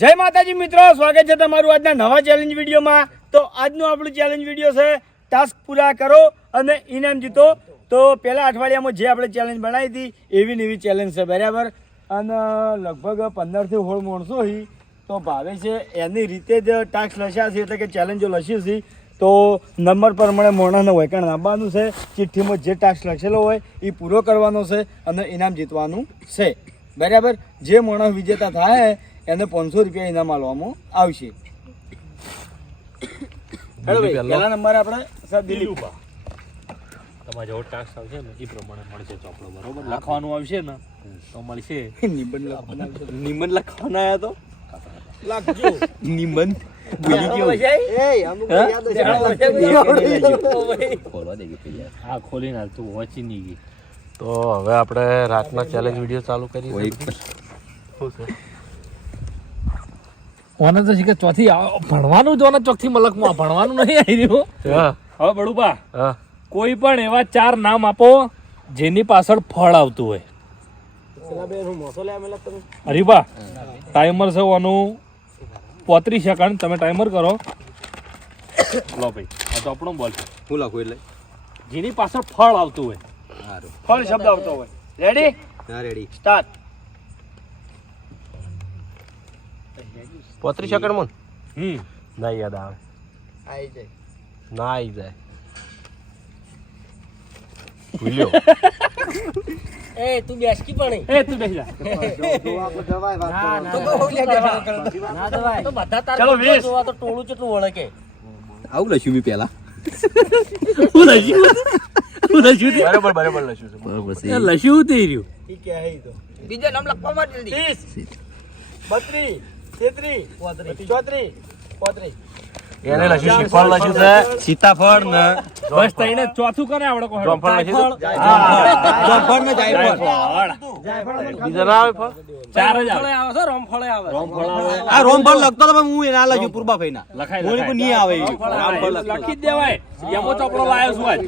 જય માતાજી મિત્રો, સ્વાગત છે તમારું આજના નવા ચેલેન્જ વિડીયોમાં. તો આજનું આપણું ચેલેન્જ વિડીયો છે ટાસ્ક પૂરા કરો અને ઇનામ જીતો. તો પહેલા અઠવાડિયામાં જે આપણે ચેલેન્જ બનાવી હતી એવી ને એવી ચેલેન્જ છે, બરાબર. અને લગભગ 15 થી 16 માણસો હી. તો ભાવે છે એની રીતે જ ટાસ્ક લખ્યા છે, એટલે કે ચેલેન્જો લખી છે. તો નંબર પ્રમાણે મોણાને વૈકણ આપવાનું છે. ચિઠ્ઠીમાં જે ટાસ્ક લખેલો હોય એ પૂરો કરવાનો છે અને ઇનામ જીતવાનું છે, બરાબર. જે મોણસ વિજેતા થાય એને 500 રૂપિયા ઇનામ આપવામાં આવશે. પહેલા નંબર આપણે દિલીપા. તમારે જેવો ટાસ્ક આવશે ને એ પ્રમાણે મળશે ચોપડો, બરોબર. લખવાનું આવશે ને તો મળશે. નિબંધ લખવાના નિબંધ લખવાના આયા તો લખજો. નિબંધ હા ખોલી નાખ તું વાંચી નહીં ગઈ. તો હવે આપણે રાતના ચેલેન્જ વિડીયો ચાલુ કરીએ. ઓને તો શીખે ચોથી ભણવાનું જ ઓને ચોથી મલકમાં ભણવાનું નહીં આવી રહ્યું. હવે બડુબા કોઈ પણ એવા 4 નામ આપો જેની પાછળ ફળ આવતું હોય. હરીબા ટાઈમર છે ઓનું 35 સેકન્ડ. તમે ટાઈમર કરો. લો ભાઈ આ તો આપણો બોલ. હું લખું એટલે જેની પાછળ ફળ આવતું હોય. સારું, ફળ શબ્દ આવતો હોય. રેડી? હા રેડી. સ્ટાર્ટ. 35 સેકન્ડ મન ના યાદ આવે. આવી જાય. ના આવી જાય. ભૂલ્યો. એ તું બેસી જા. ચલો 20. આવું લખ્યું બી પહેલા. બરાબર લખ્યું છે. લસ્યું થઈ રહ્યું. ઈ કે હે તો. બીજો નામ લખવા માટે જલ્દી. 30, 32, 33, 34, 35. એને લખ્યું શ્રીફળ લખ્યું છે, સીતાફળ ને બસ તઈને ચોથું કરે આવડે કોઈ જામફળ લખ્યું છે. જામફળ ને જાયફળ. બીજા ના આવે ફળ? 4 જ આવે. આવે છે રોમફળે આવે. રોમફળ આવે. આ રોમફળ લખતો તો પણ હું એના લખ્યું પૂર્બાભાઈ ના. લખાય બોલી પણ નહીં આવે એ. રામફળ લખી જ દેવાય. એમો ચોપડો લાયો છું આજ.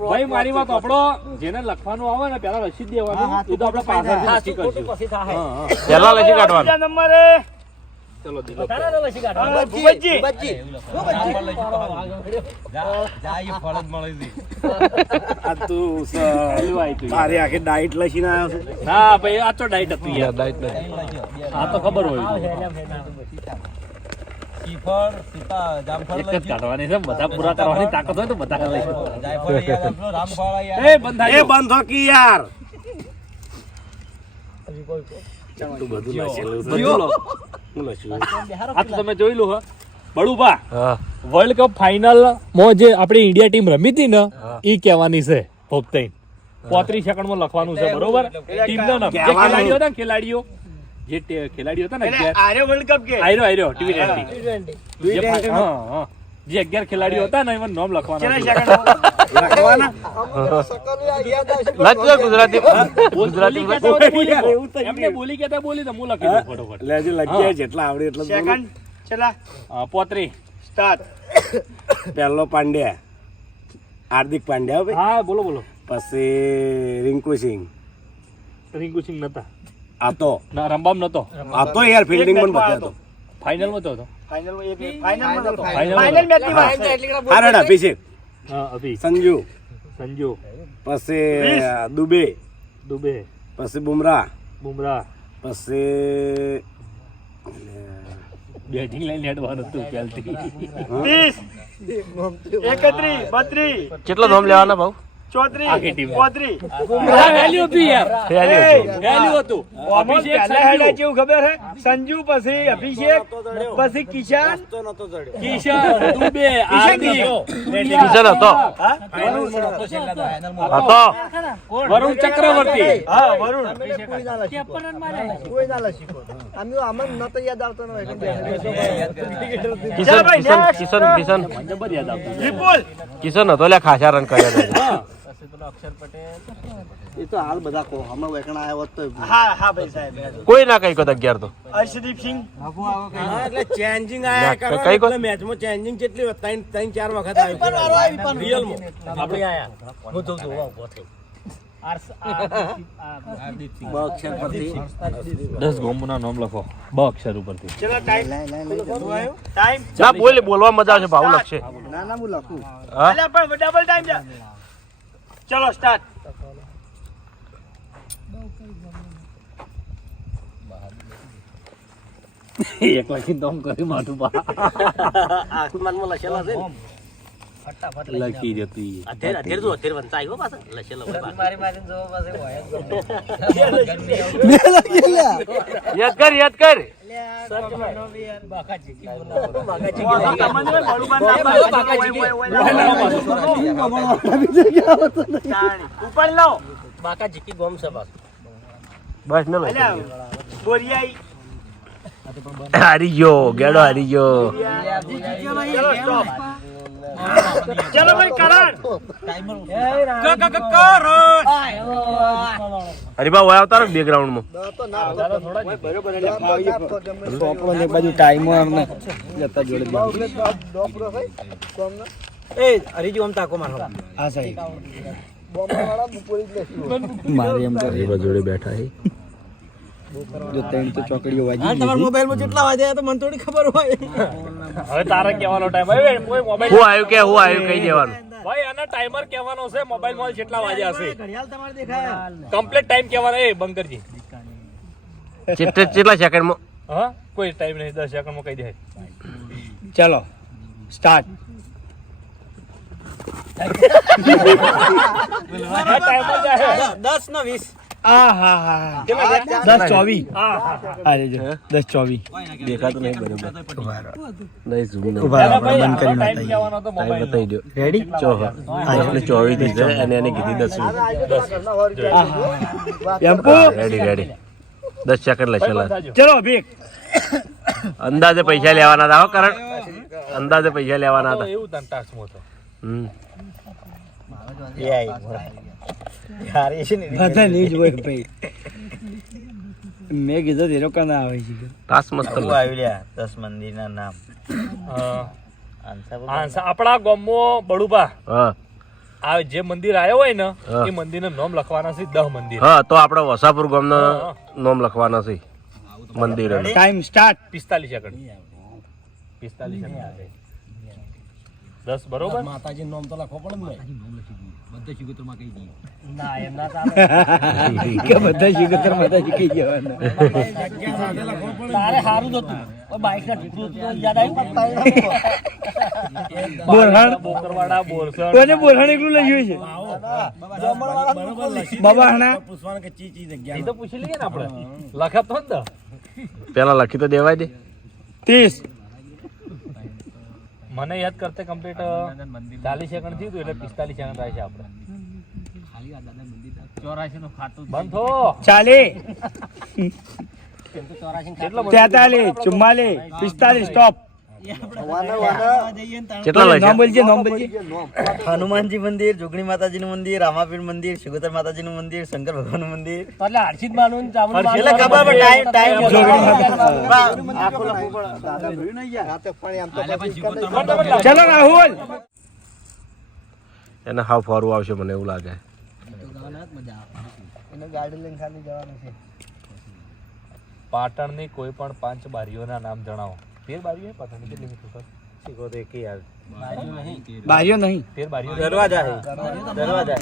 ભાઈ મારી વાત ચોપડો જેને લખવાનું આવે ને પેલા લખી જ દેવાનું. એ તો આપણે પાછળથી લખી કરશું. પછી થાય. પેલા લખી કાઢવાનું. બીજા નંબરે ચલો દીલો. ભુવજી. આ તું પેલું આયુ તું. તારી આખી ડાઈટ લખીને આવ્યો છે. ના ભાઈ આ તો ડાઈટ હતું યાર. ડાઈટ નથી. આ તો ખબર હોય. શ્રીફળ, સીતા, જામફળ એક જ કાઢવાની છે. બધા પૂરા કરવાની તાકાત હોય તો બધા લઈશું. જાયફળ યાદ આપજો, રામફળ યાદ. એ બંધ એ થાય. બંધ હો કી યાર. આ તો તમે જોઈ લો હો. બડુભા હા વર્લ્ડ કપ ફાઇનલ માં જે આપણી ઇન્ડિયા ટીમ રમી હતી ને એ કહેવાની છે. ભોગતાઈ 35 સેકન્ડમાં લખવાનું છે, બરોબર. ટીમનો નામ જે ખેલાડીઓ હતા ને ખેલાડીઓ હતા ને એટલે આરે વર્લ્ડ કપ કે આયરો T20 હા જે 11 ખેલાડીઓ હતા ને એમાં નામ લખવાનું કેટલા સેકન્ડ લખવાના? લખજો ગુજરાતી. બોલી કહેતા હોય તો બોલી. એમને બોલી કહેતા બોલી તો હું લખી દઉં ફટોફટ. લેજે લખીએ જેટલા આવડે એટલા સેકન્ડ. ચલા 35 સ્ટાર્ટ. પહેલો પાંડ્યા, હાર્દિક પાંડ્યા ભાઈ. હા બોલો પછી રિંકુ સિંહ. રિંકુ સિંહ નતા. આ તો ના રંબામ નતો. આ તો યાર ફિલ્ડિંગ પણ બતાવતો. ફાઇનલ માં તો હતો. Final match Final. ની વાત. અભિષેક, હા અભી સંજુ, સંજુ પછી દુબે, દુબે પછી બુમરાહ, પછી બેટિંગ લાઈન હેડવાનું હતું પહેલથી. 30, 31, 32, કેટલો નામ લેવાના ભાવ? 34, આખી ટીમ. 35. આ વેલ્યુ હતું યાર. વેલ્યુ હતું. અભિષેક પહેલા હેડા કેવું ખબર હે? સંજુ, પછી અભિષેક, પછી કિશન, કિશન, દુબે, હાર્દિક, કિશન હતો. હા? હતો. વરુણ ચક્રવર્તી. હા, વરુણ. કિશન જબર યાદ આવતું. વિપુલ. કિશન હતો લે, ખાસા રન કર્યા હતા. હા. એ તો હાલ બધા કહો હમણાં વેકણ આવ્યો હોત તો હા ભાઈ સાહેબ. કોઈ ના કઈ કોત 11 તો અર્શદીપ સિંહ. એટલે ચેન્જિંગ ના, આયા કરો કઈ એટલે મેચમાં ચેન્જિંગ કેટલી વખત 3-4 વખત આવી રિયલમાં આપણે આયા. હું જોઉં છું, ઉભો થઈ. 10 ગોમના નામ લખો બ અક્ષર ઉપરથી. ચલો ટાઈમ ના બોલવા મજા આવશે ભાવ લખશે ના ના હું લખું હા અલ્યા પણ ડબલ ટાઈમ છે. ચલો સ્ટાર્ટ. એક લખી નામ કરી માથું બા આસમાનમાં લખેલા છે લખી જતી. અત્યારે જો અત્યારે વંચાય આવ્યો પાછો લખેલો મારી મારીને જોવો પાછો યાદ કર ઉપર લાવો. બાકા જીકી ગોમ છે બસ બસ ને અલ્યા બોરિયાઈ. હારી ગયો ગેડો હારી ગયો ચલો સ્ટોપ. ચલો ભાઈ કરણ. હરીબા ઓય આવતા બેકગ્રાઉન્ડ માં ચોપડો ને એક બાજુ ટાઈમો અમને જતા જોડે એ હરીજી ઓમ તાકો મારો હા સાહેબ મારે એમ તો હરીબા જોડે બેઠા હે જો ત્રણ તો ચોકડીઓ વાજી તમારા મોબાઈલ માં કેટલા વાગ્યા તો મને થોડી ખબર હોય હવે તારે કહેવાનો ટાઈમ હવે કોઈ મોબાઈલ હું આવ્યું કહી દેવાનું ભાઈ આના ટાઈમર કહેવાનો છે મોબાઈલ માં કેટલા વાગ્યા હશે ઘડિયાળ તમારે દેખાય કમ્પ્લીટ ટાઈમ કહેવાનો એ બંકરજી. કેટલા સેકન્ડ માં હા કોઈ ટાઈમ નહીં 10 સેકન્ડ માં કહી દે. ચલો સ્ટાર્ટ. ટાઈમર જાય 10 ને 20 આ હા હા 10:24. અરે જો 10:24. દેખાતું નહીં બરોબર નહીં ઝૂમ નહીં ઉભા રહો, ટાઈમ બંધ કરીને ટાઈમ કહેવાનો તો મોબાઈલ બતાવી દો રેડી. એટલે 24 થી છે અને એને કીધી 10 એમ્પુ. રેડી 10 સેકન્ડ લખેલા ચલો ભીખ. અંદાજે પૈસા લેવાના હતા હો કરણ અંદાજે પૈસા લેવાના હતા એવું તને ટાસ્ક માં હતો. હમ બધા નહીં જ હોય ભાઈ. મેં કીધું તે લોકો ના આવે છે. તાસ મસ્ત લાગે. 10 મંદિરના નામ આપણા ગામમાં બડુબા હા આ જે મંદિર આવ્યો હોય ને હા. એ મંદિરનું નામ લખવાના છે 10 મંદિર. હા તો આપણે વસાપુર ગામના નામ લખવાના છે મંદિર ટાઈમ સ્ટાર્ટ. 45 સેકન્ડ 45 સેકન્ડ 10 બરોબર. માતાજી નામ તો લખવો પડે ને કે બધા શિગતર માતાજી કહી જવાના. તારે સારું જ હતું બાઈક ના ઢીકલું યાદ આવ્યું બોરહણ. બોકરવાડા બોરસણ કોને બોરહણ એકલું લઈ ગયું છે? બાબાહણા. પૂછવાનું કે ચી જગ્યા એ તો પૂછી લઈએ ને આપણે લખત તો ને પેલા લખી તો દેવાય દે 30. મને યાદ કરતે કમ્પ્લીટ 40 સેકન્ડ થયું એટલે 45 સેકન્ડ થાય છે આપણે. 84 નું ખાતું બંધ થો 40. 43. 44. 45. સ્ટોપ. કેટલા નામ લખ્યા બોલજે, નામ બોલજે. હનુમાનજી મંદિર જોગણી માતાજીનું મંદિર રામાપીર મંદિર શિગોતર માતાજીનું મંદિર શંકર ભગવાનનું મંદિર એટલે હર્ષિત માનું ચામુંડ એટલે ખબર પણ ટાઈમ ચલો રાહુલ. એને હાવ ફરવું આવશે મને એવું લાગે પાટણની કોઈ પણ 5 બારીઓના નામ જણાવો. 13 બારીઓ પાટણની કેટલી છે ટોટલ? બારીઓ નહીં, 13 બારીઓ દરવાજા દરવાજા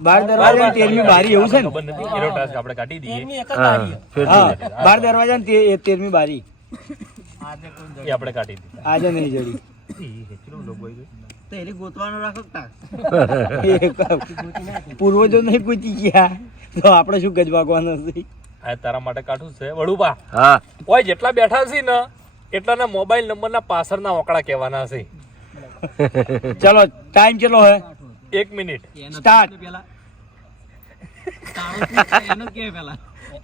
12 દરવાજા ને 13મી બારી એવું છે ને? ખબર નથી. એનો ટાસ્ક આપણે કાઢી દઈએ. હા ફેર હા, 12 દરવાજા ને 13મી બારી. એ આપણે કાઢી દઈએ. આજે નહીં જડી. પૂર્વજો નહીં પૂછી ગયા તો આપણે શું ગજવાગવાના છે? આ તારા માટે કાઢું છે વડુપા. હા ઓય જેટલા બેઠા છે ને એટલાના મોબાઈલ નંબરના પાછળના ઓકળા કહેવાના છે. ચલો ટાઈમ કેટલો હે? 1 મિનિટ સ્ટાર્ટ.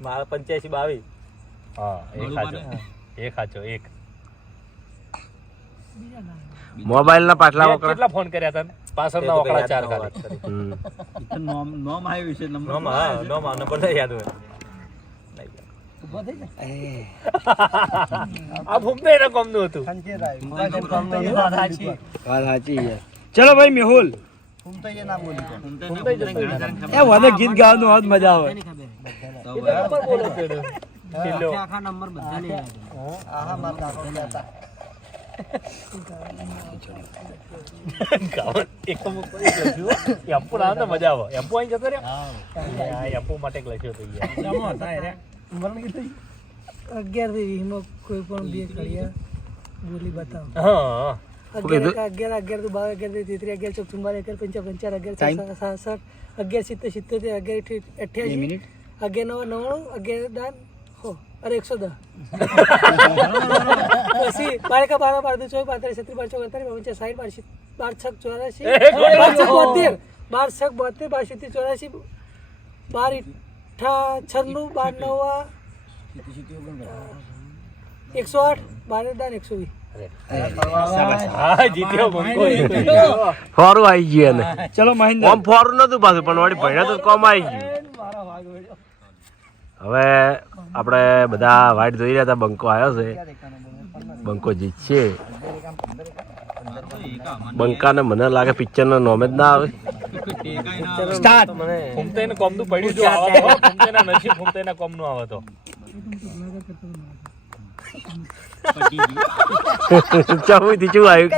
મારા 85-22 હા એક હાચો એક. મોબાઈલ ના પાછલા વકરા કેટલા ફોન કર્યા તને? પાછળના ઓકળા 4 ખાલી. નોમ આવ્યું છે નોમ હા નોમ નંબર નહીં યાદ હોય આ ભૂમતે એના કોમનું હતું. વાત સાચી છે. ચલો ભાઈ મેહુલ ફૂમતાઈ જતો રહ્યો. એ મને ગીત ગાવાનું હોત મજા આવે. બોલો પેડો. છેલ્લો. આખા નંબર બધાને યાદ ગાવન એક તો મુક પડી ગયો છું. એમ્પુ ના આવે તો મજા આવે. એમ્પુ અહીં જતો રહ્યો. હા એમ્પુ માટે લખ્યો તો યાર. જમો હતા રે. 11 થી 20 માં કોઈ પણ બે કડિયા બોલી બતાવો. હા 11 11 તો 12 11 33 11 44 11 55 11 77 11 70 11 88 11 99 11 હો અરે 110 પછી 12 કા 12 12 24 35 37 38 39 40 12 6 72 12 6 72 12 96 12 108 12 દાન 120 હા જીત્યો બંકો. ફોરું આવી ગયું એને ચલો મહેન્દ્ર. આમ ફોરું નતું પાછું પણ વળી ભણ્યા તો કોમ આવી ગયું. હવે આપણે બધા વાઇટ જોઈ રહ્યા હતા. બંકો આવ્યો છે. બંકો જીતશે. બંકાને મને લાગે પિક્ચરનો નોમ જ ના આવે. સ્ટાર્ટ. ફૂમતાઈને કોમનું પડ્યું જો આવા તો ફૂમતાઈના નસીબ ફૂમતાઈના કોમનું આવે તો. ચવું થી ચું આવ્યું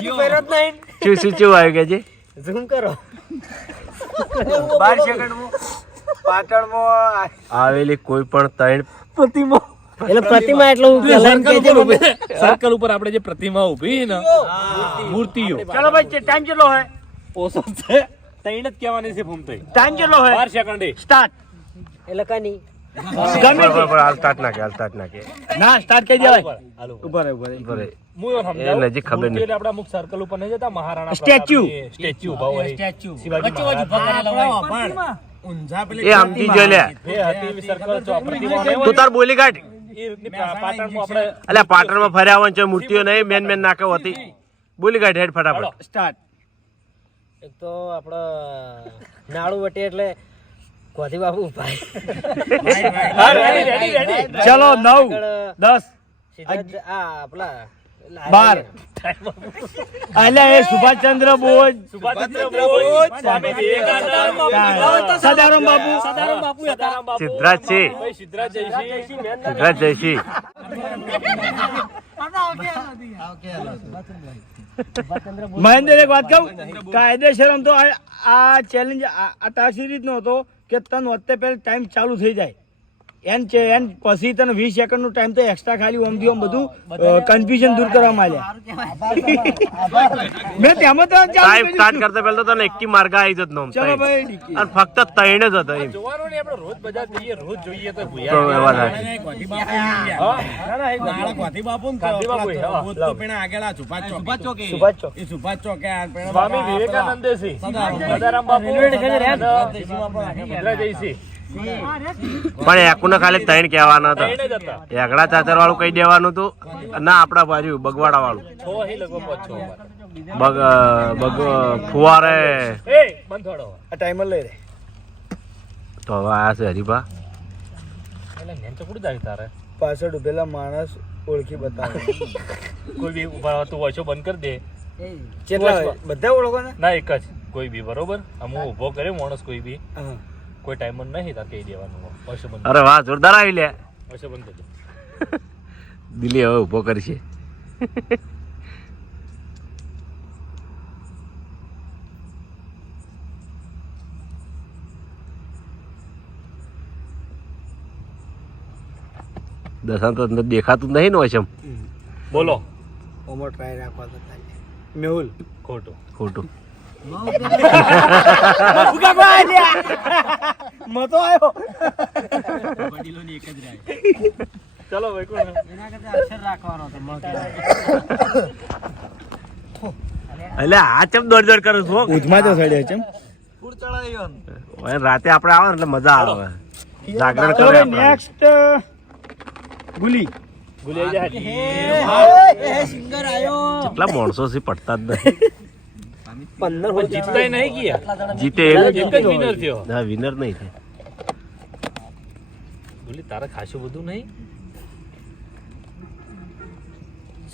ચું આવ્યું કે છે ઝૂમ કરો 12 સેકન્ડમાં પાટણમાં આવેલી કોઈ પણ ત્રણ એટલે પ્રતિમા એટલે હું સર્કલ ઉપર આપણે જે પ્રતિમા ઊભી છે ને મૂર્તિઓ ચલો ભાઈ ટાઈમ કેટલો હોય? ઓછો છે તૈણ જ કહેવાની છે ફૂમતાઈ. ટાઈમ કેટલો હોય? 12 સેકન્ડે સ્ટાર્ટ. એટલે કાની ગમે તે. હાલ સ્ટાર્ટ નાખે ના સ્ટાર્ટ કરી દેવાય. હાલો. ઉપર ઉપર બરે હું એવું સમજાવું. એ નજીક ખબર નહીં. મૂર્તિઓ એટલે આપણા અમુક સર્કલ ઉપર નહીં જતા મહારાણા સ્ટેચ્યુ. પ્રતાપની સ્ટેચ્યુ ઉભા હોય. શિવાજી મહારાજ. એ આમથી જોઈ લે એ હતી સર્કલ જો પ્રતિમા નહીં તું હોય તાર બોલી કાઢ. એ રીતની પાટણમાં આપણે અલ્યા પાટણમાં ફર્યા હોય છે મૂર્તિઓ નહીં મેન નાકે હોતી. બોલી કાઢ હેડ ફટાફટ. સ્ટાર્ટ. એક તો આપડે નાળું વટે એટલે કોથી બાપુ ભાઈ હા, ready, ready, ready. ચલો 9 10 સીધા આ આપલા 12 અલ્યા એ સુભાષચંદ્ર બોઝ સુભાષચંદ્ર બોઝ, સ્વામી વિવેકાનંદ, સદારામ બાપુ સદારામ બાપુ હતા. સિદ્ધરાજ છે. ભાઈ સિદ્ધરાજ જયસિંહ, સિદ્ધરાજ જયસિંહ. મહેન્દ્ર એક વાત કહું કાયદેસર આમ તો આ ચેલેન્જ આ ટાસ્ક એ રીતનો હતો કે તને વખતે પહેલા ટાઈમ ચાલુ થઈ જાય એન પછી તને 20 સેકન્ડ નો ટાઈમ તો એક્સ્ટ્રા ખાલી ઓમથી ઓમ બધું કન્ફ્યુઝન દૂર કરવામાં આવ્યા મેં તેમાં તો ટાઈમ સ્ટાર્ટ કરતા પહેલા તો તને એકી માર્ગ આવી જતો નોમ. ચલો ભાઈ ડીકી. અને ફક્ત ત્રણ જ હતા એમ. જોવાનું નહીં, આપણે રોજ બજાર જઈએ, રોજ જોઈએ તો તો ભૂયા. એવા થાય. હા? ગાંધી બાપુ, હા. સ્વામી વિવેકાનંદ છે, સદારામ બાપુ, સિદ્ધરાજ જયસિંહ. પણ એકુને ખાલી ત્રણ કહેવાના હતા. ત્રણે જ હતા. એકડા ચાચર વાળું કહી દેવાનું હતું. ના આપડા બાજુ બગવાડા વાળું છ અહીં લગભગ 5 બગ ફુવારે. એ બંધ થોડો. આ ટાઈમર લઈ રે તો હવે આયા છે હરીભા. એટલે નેન ચકડું જાય તારે. પાછળ ઉભેલા માણસ ઓળખી બતાવે કોઈ બી ઉભા હોય તો વોચો બંધ કરી દે. કેટલા બધા ઓળખો ને ના એક જ કોઈ બી, બરોબર. આમ હું ઊભો કર્યો માણસ કોઈ બી, હા. કોઈ ટાઈમર નહીં તાર કહી દેવાનું. વોચો બંધ, અરે વાહ જોરદાર આવી લે. વોચો બંધ કરી દે. દિલ્હી હવે ઉભો કરશે. દશાંત તો અંદર દેખાતું જ નહીં ને વચમ. બોલો. ઓમો ટ્રાય રાખવા તો થાય મેહુલ ખોટું. ખોટું. મતો આવ્યો ચલો ભાઈ કોણ? એટલે આ ચમ દોડ દોડ કરું છું. ઉજમાં તો સડ્યો છે હવે રાતે આપણે આવે ને એટલે મજા આવે. જાગરણ ચલો કરે ભાઈ આપણે. નેક્સ્ટ ગુલી ભૂલી જાય. કેટલા માણસો છે પડતા જ નહીં. 15 જીતતાય નહીં ગયા. જીતે એક જ winner થયો. ના વિનર નહીં થાય. ભૂલી તારે ખાસું બધું નહીં.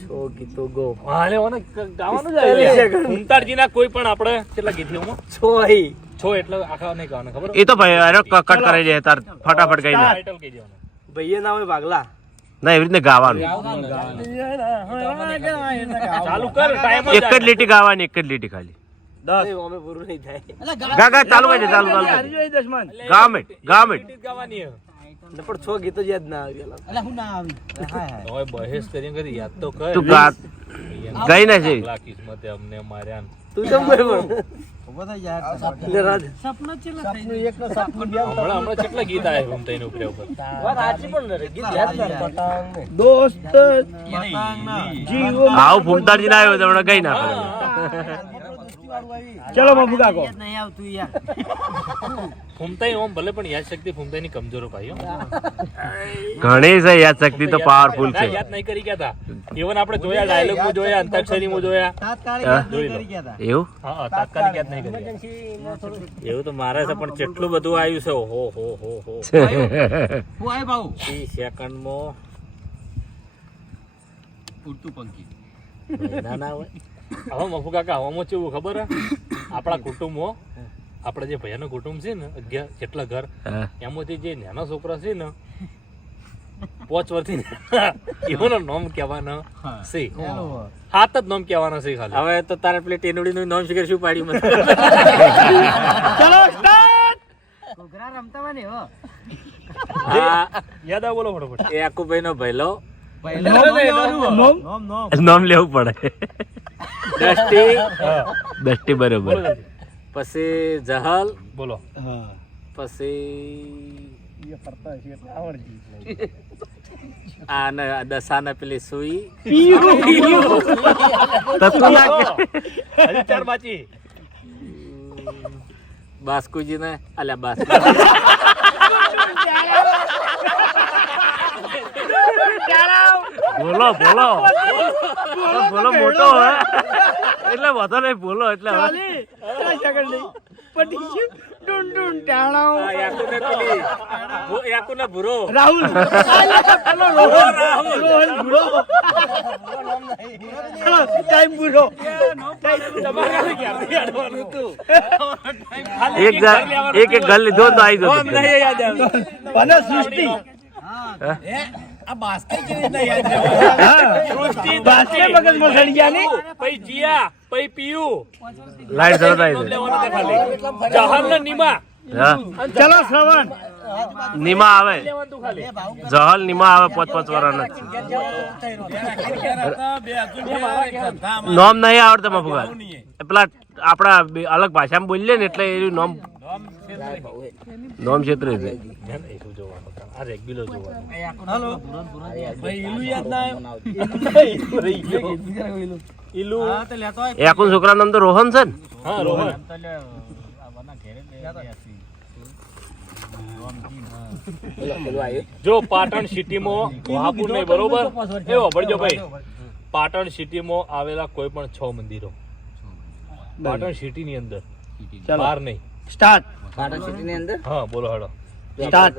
છો ગીતો ગો હાલે ઓને ગાવાનું જ આવે ફૂમતાડજીના કોઈ પણ આપણે કેટલા ગીતોમાં છો એટલે આખા નહીં ગાવાના ખબર એ તો ભાઈ અરે કટ કરી દે તાર ફટાફટ કહી દે ટાઇટલ કહી દેવાનું ભૈયા નામે ભાગલા ના એવી રીતે ગાવાનું ચાલુ કર ટાઈમ એક જ લીટી ગાવાની એક જ લીટી ખાલી અમે પૂરું નહીં થાય ગા ચાલુ કરી દે ચાલુ ચાલુ હારી જાય દસમાન ગામિટ ગાવાની પણ 6 ગીતો જ યાદ ના આવી હવે બહેસ કરી કરી યાદ તો કર તું ગા ગઈ ને છે અગલા કિસ્મતે અમને માર્યા ને. તું કેમ બોલ હમણાં કેટલા ગીત આયા ફૂમતાઈના ઉપર દોસ્ત જીવો આવું ફૂમતાડજી ના આવ્યો તો હમણાં ગઈ ના ચલો બાબુ કાકો નહીં આવતું યાર ફૂમતાઈ ઓમ ભલે પણ યાદ શક્તિ ફૂમતાઈની કમજોરો ભાઈઓ ઘણી છે યાદ શક્તિ તો પાવરફુલ છે યાદ નહીં કરી ગયા હતા ઇવન આપણે જોયા ડાયલોગ માં જોયા અંતાક્ષરી માં જોયા જોઈ લો એવું હા તાત્કાલિક યાદ નહીં કરી એવું તો મારે છે પણ કેટલું બધું આવ્યું છે ઓહો હો હો હો 30 સેકન્ડ માં ઉડતું પંખી ના ના હોય હવે મફુ કાકા હવામાં કેવું ખબર હે આપણા કુટુંબમાં આપણે જે ભૈયાનું કુટુંબ છે ને 11 જેટલા ઘર એમાંથી જે નાના છોકરા છે ને 5 વર્ષથી એનું નામ કહેવાનો છે 7 જ નામ કહેવાના છે ખાલી હવે તો તારે પેલી ટેનુડી નું નામ શીખર શું પાડ્યું મને ચલો સ્ટાર્ટ ઘોઘરા રમતા મને હો યાદ આવે બોલો ફટાફટ એ આકુભાઈ નો ભૈલો નામ લેવું પડે દસ્તી દસ્તી બરોબર પછી જહલ બોલો પછી આ ને દસાના પેલી સુઈ હજી 4 બાકી બાસ્કુજી ને અલ્યા બાસ્કુ બોલો બોલો બોલો મોટો હે એટલે વધો નહીં બોલો એટલે હવે યાકુને ભૂરો રાહુલ રોહન ભૂરો ટાઈમ ભૂરો એક ગલ લીધો તો આવી જતો અને સૃષ્ટિ બાસ્કેટ મગજમાં સડી ગયા ને પઈ જીયા પઈ પીયુ લાઈટ તરત આવી લેવાનું તે ખાલી જહર ને નીમા જાય ચલો શ્રવણ નીમા આવે લેવાનું તું ખાલી જહલ નીમા આવે 5 વર્ષના નોમ નહીં આવડતું મફુગા પેલા આપણા અલગ ભાષામાં બોલીએ ને એટલે એનું નોમ ક્ષેત્ર છે આ રેગ્યુલર જોવાનું ઈલુ એકુન છોકરા નામ તો રોહન છે ને હા રોહન જો પાટણ સિટીમાં વહાપુર નહીં બરોબર એ વાપરજો ભાઈ પાટણ સિટીમાં આવેલા કોઈ પણ 6 મંદિરો પાટણ સિટી ની અંદર બહાર નહીં સ્ટાર્ટ પાટણ સિટી ની અંદર હા બોલો હેડો સ્ટાર્ટ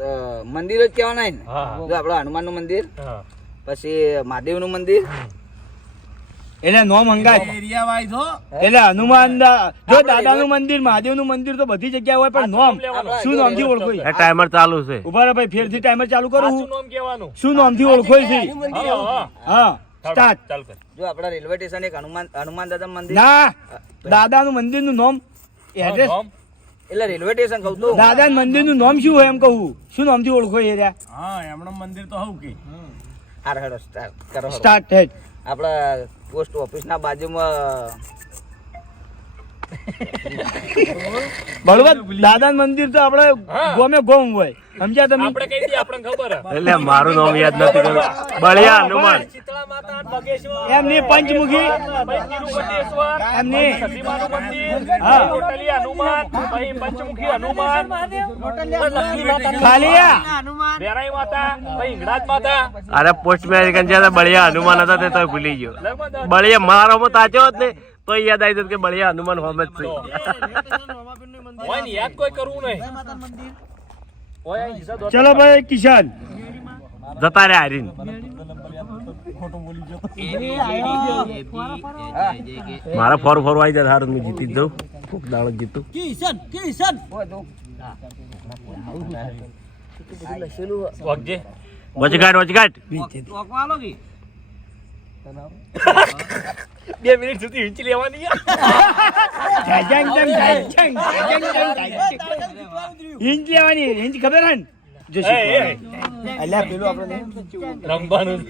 મંદિર જ કહેવાના ને હા જો આપણો હનુમાન નું મંદિર હા પછી મહાદેવ નું મંદિર એટલે નોમ હંગાય એટલે હનુમાન જો દાદા નું મંદિર મહાદેવ નું મંદિર તો બધી જગ્યાએ હોય પણ નોમ શું નામથી ઓળખોય ટાઈમર ચાલુ છે ઉભા રહો ભાઈ ફેરથી ટાઈમર ચાલુ કરું સાચું નામ કહેવાનું શું નામથી ઓળખોય છે હા હા સ્ટાર્ટ ચાલ કર જો આપણા રેલવે સ્ટેશન એક હનુમાન દાદા મંદિર ના દાદા નું મંદિર નું નામ એડ્રેસ નામ એટલે રેલવે સ્ટેશન કહું તો દાદા મંદિર નું નામ શું હોય એમ કહું શું નામથી ઓળખોય એ હાર હેડો સ્ટાર્ટ કરો સ્ટાર્ટ હેડ આપણા પોસ્ટ ઓફિસ ના બાજુમાં બળવત દાદા મંદિર તો આપણે ગોમે ગોમ હોય સમજ્યા તમે આપણે કહી દઈએ આપણને ખબર હે એટલે મારું નામ યાદ નથી કર્યું બળિયા હનુમાન એમની પંચમુખી ભાઈ તિરુપતિશ્વર એમની સતીમાનું મંદિર હા. કોટલી હનુમાન ભાઈ પંચમુખી હનુમાન ખાલિયા વેરાઈ માતા ભાઈ હિંગળાજ માતા અરે પોસ્ટ અમેરિકન છે બળિયા હનુમાન હતા તે તો ભૂલી ગયો બળિયા મારામાં તાચો જ ને તો યાદ આવી જતું કે બળિયા હનુમાન હોમ જ છે હોય ને યાદ કોઈ કરવું નહીં હોય અહીં હિસાબ ચલો ભાઈ કિશન જતા રે હારીન મારા ફોર ફોર આવી જાય હારું હું જીતી જ દઉં કોક દાડો જીતું વાગજે. વચગાટ 2 મિનિટ સુધી હિંચી લેવાની હિંચ લેવાની હિંચ ખબર હે ને? જો શીખવાનું. અલ્યા પેલું આપણે રમવાનું.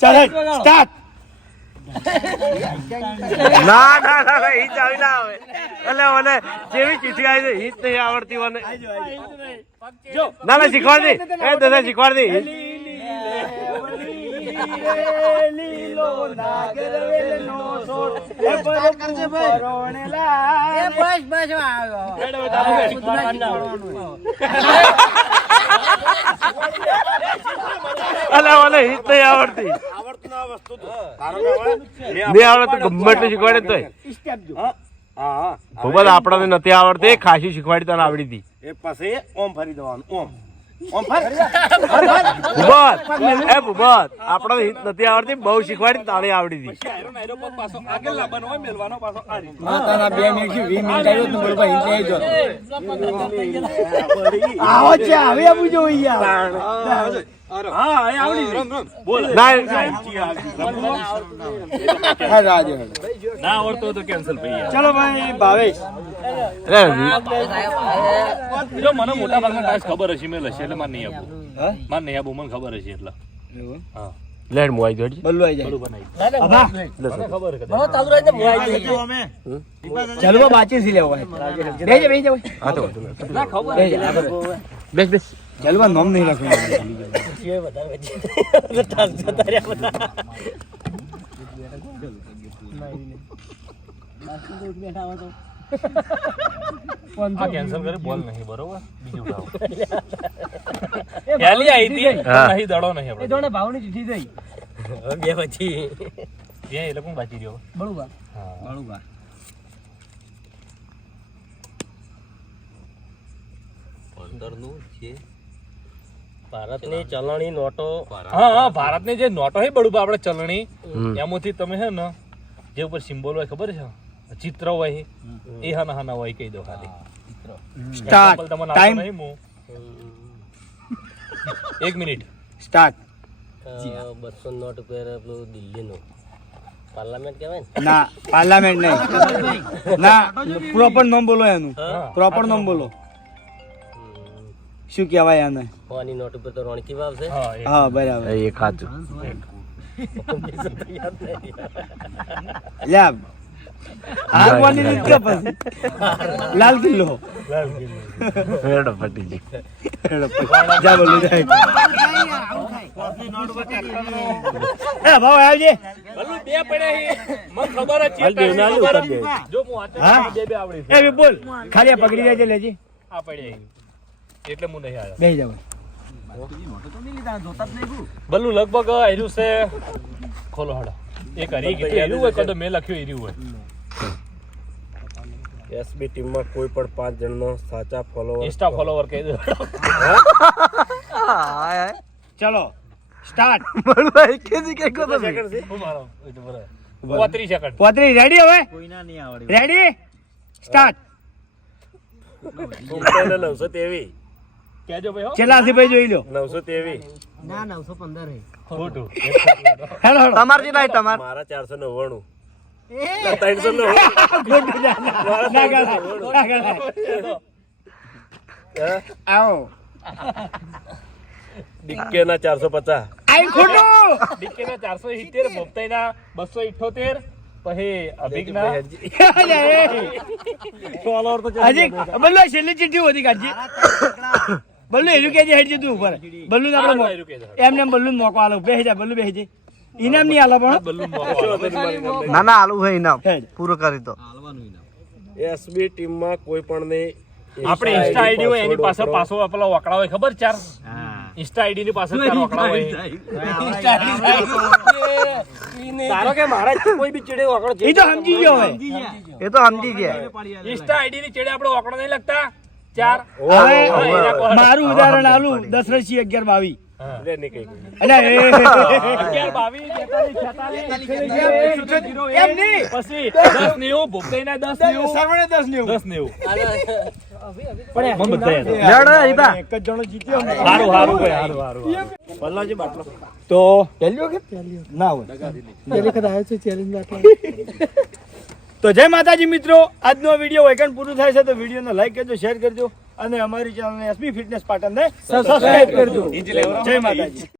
ચાલ સ્ટાર્ટ. ના ના ના હિંચ આવી ના આવે એટલે મને જેવી ચીઠી આવી છે હિંચ નહીં આવડતી મને ના ના શીખવાડી એ દાદા શીખવાડી લીલો નાગર વેલનો સોટ એ પરપુ પરોણેલા. અલા મને હિંચ નહીં આવડતી નહીં આવડે તો ગમે એટલું શીખવાડે તોય સ્ટેપ જો. ભૂપત આપણને નથી આવડતી ખાસી શીખવાડી તને આવડી હતી એ પછી ઓમ ફરી દેવાનું ઓમ ફર ભૂપત એ ભૂપત આપણને હિંચ નથી આવડતી બહુ શીખવાડી તાળી આવડી હતી માતાના 2 મિનિટ થી 20 મિનિટ આવ્યો તો બરોબર હિંચ આવી જો. આવો છે હવે આવું જો યાર. ના હા રાજ. ના આવડતો તો કેન્સલ ભાઈ. ચલો ભાઈ ભાવેશ. જો મને મોટા ભાગના ટાસ્ક ખબર હશે મેં લશે એટલે મારે નહીં આપવું. મારે નહીં આપવું મને ખબર હશે એટલે. હા લેડ મુ આવી જોડી બલ્લુ આવી જાય. બધું બનાવી. અભા મને ખબર છે. ચાલુ રહે ચાલો બાચી સી લેવો બેહી જા હા તો બેસ બેસ. ચાલવા નામ નહીં લખવાનું. આ કેન્સલ કરી બોલ નહીં બરોબર બીજું ઉઠાવો. હેલી આવી હતી હા. નહીં દડો નહીં આપણે. જોડે ભાવની ચીઠી થઈ ત્યાં એ લોકો બાકી રહ્યો. બળુબા હા. ભારતની ચલણી નોટો હા હા ભારતની જે નોટો છે બડુબા આપણે ચલણી એમાંથી તમે છે ને જે ઉપર સિમ્બોલ હોય ખબર છે ચિત્ર હોય એ હના હના હોય કહી દો ખાલી. સ્ટાર્ટ. Example તમને આપતો ટાઈમ નહીં હું. 1 મિનિટ. સ્ટાર્ટ. 200 નોટ ઉપર પેલું દિલ્હીનું પાર્લામેન્ટ કહેવાય ને ના પાર્લામેન્ટ નહીં. ના પ્રોપર નામ બોલો એનું. પ્રોપર નામ બોલો. શું કહેવાય આને? હોવાની નોટ ઉપર તો રોણકી વાવ છે હા એ. હા બરાબર. એ ખાચું લ્યા આગવાની રીત કે પછી લાલ કિલ્લો. હેડો પટી ગઈ જા બોલો જા. એ ભાવ આવજે. ભલું બે પડ્યા છે. મને ખબર જ છે ખબર જ. જો હું હાથે હા? બે આવડી છે. એ બોલ ખાલી આ પકડી લેજે લેજે. આ પડ્યા છે. એટલે હું નહીં આવ્યો. બેહી જાવ. ભલું લગભગ આર્યું છે ખોલો હાડો એક હરી કીધું એર્યું હોય કદો મેં લખ્યું એર્યું હોય. એસબી ટીમમાં કોઈ પણ 5 જણનો સાચા ફોલોવર ઇન્સ્ટા ફોલોવર કહી દો. ચલો સ્ટાર્ટ. હું મારો એ તો બરાબર. 35 સેકન્ડ. પોતરી રેડી હવે રેડી સ્ટાર્ટ. 923 કહેજો ભાઈ હો. છેલ્લા ભાઈ જોઈ લો. 923 ના 915 હે ખોટું. Hello hello. તમાર જે નહીં તમાર મારા 499 ખોટું ના ગણાય, ના ગણાય. આવો ડીકે ના 450 આઈ ખોટું. ડીકે ના 470 ભોપતાઈ ના 278 પછી અભિક ના હજી બલ્લુ છેલ્લી ચિઠ્ઠી હોતી કાઢજી. બલ્લુ એનું કે હેડ જતું ઉપર બલ્લુ ને આપણે એમને એમ બલ્લુ મોકો આલો. બેહી જા બલ્લુ બેહી જા. ઇનામ નહીં આલો પણ ના ના આલુ હે ઇનામ હેડ. પૂરો કરી તો એસબી ટીમમાં કોઈ પણ ને આપણે ઇન્સ્ટા આઈડી હોય એની પાછળ પાછો પેલો વકડા હોય ખબર 4 ઇન્સ્ટા આઈડી ની પાછળ 4 વકડા હોય. તારો કે મારા કોઈ બી ચીડે વાકડો એ તો સમજી ગયો હવે. એ તો સમજી ગયા ઇન્સ્ટા આઈડી ની ચેડે આપણે વકડો નહીં લખતા 4 હવે મારું ઉદાહરણ આલું 10 રસી 11 22 લે નીકળી અને એ 11 22 43 એમ નહીં. પછી 10 90 ભૂપતઈના 10 90 સર્વને 10 90 10 90 પણ મને બધા એક જ જણો જીત્યો ને. હારું હારું ભાઈ હારું તો પહેલી વખત ના હોય પહેલી વખત આવ્યો છું ચેલેન્જ માટે. તો જય માતાજી મિત્રો, આજનો વિડીયો વૈકણ પૂરું થાય છે તો વિડીયોને લાઈક કરજો, શેર કરજો અને અમારી ચેનલને એસબી ફિટનેસ પાટણને સબસ્ક્રાઇબ કરજો. જય માતાજી.